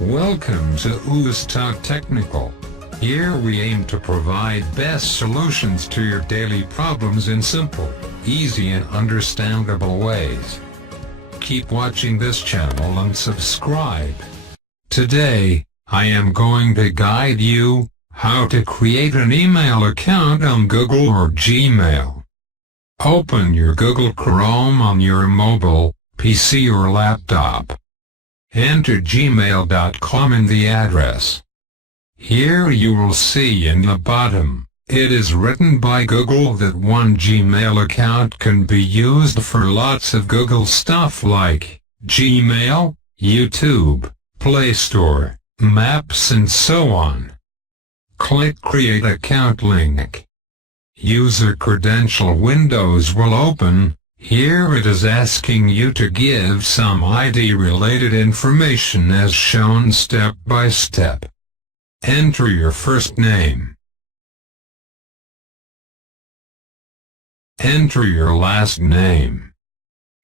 Welcome to Talk Technical. Here we aim to provide best solutions to your daily problems in simple, easy and understandable ways. Keep watching this channel and subscribe. Today, I am going to guide you how to create an email account on Google or Gmail. Open your Google Chrome on your mobile, PC or laptop. Enter gmail.com in the address. Here you will see in the bottom, it is written by Google that one Gmail account can be used for lots of Google stuff like Gmail, YouTube, Playstore, Maps and so on. Click Create Account link. User credential windows will open. Here it is asking you to give some ID-related information as shown step by step. Enter your first name. Enter your last name.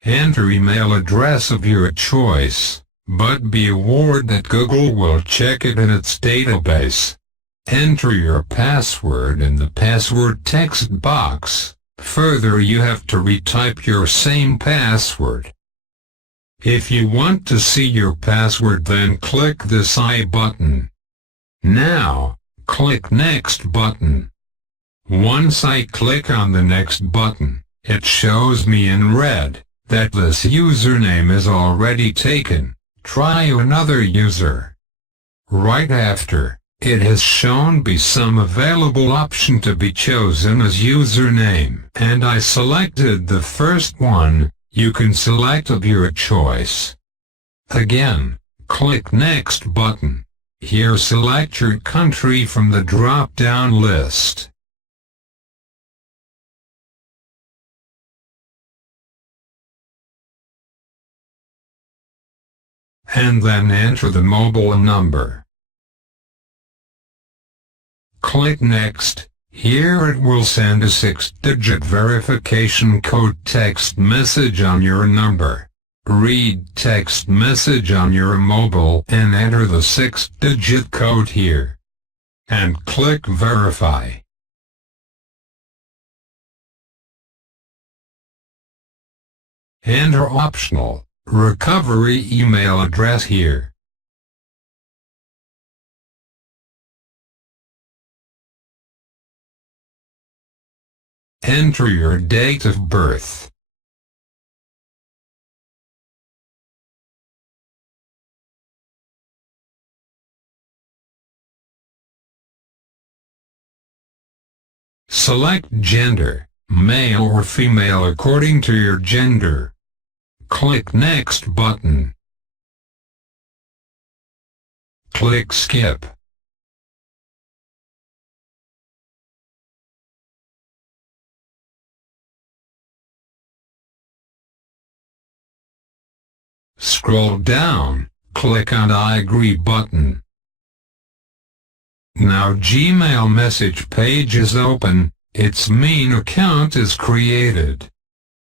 Enter email address of your choice, but be aware that Google will check it in its database. Enter your password in the password text box. Further, you have to retype your same password. If you want to see your password, then click this I button. Now, click Next button. Once I click on the Next button, it shows me in red that this username is already taken. Try another user. Right after, it has shown me some available option to be chosen as username, and I selected the first one. You can select of your choice. Again, click Next button. Here select your country from the drop-down list. And then enter the mobile number. Click Next. Here it will send a 6-digit verification code text message on your number. Read text message on your mobile and enter the 6-digit code here. And click Verify. Enter optional recovery email address here. Enter your date of birth. Select gender, male or female according to your gender. Click Next button. Click Skip. Scroll down, click on I agree button. Now Gmail message page is open, its main account is created.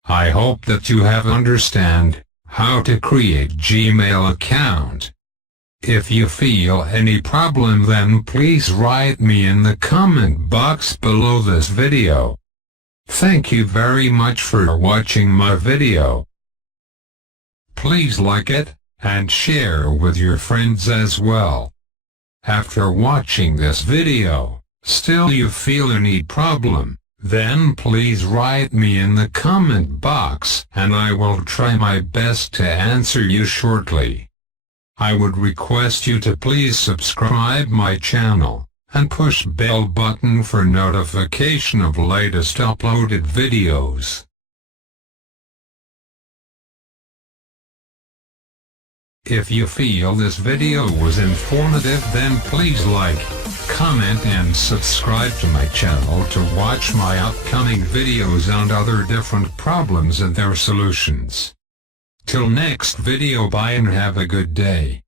I hope that you have understand how to create Gmail account. If you feel any problem, then please write me in the comment box below this video. Thank you very much for watching my video. Please like it, and share with your friends as well. After watching this video, still you feel any problem, then please write me in the comment box and I will try my best to answer you shortly. I would request you to please subscribe my channel, and push bell button for notification of latest uploaded videos. If you feel this video was informative, then please like, comment and subscribe to my channel to watch my upcoming videos on other different problems and their solutions. Till next video, bye and have a good day.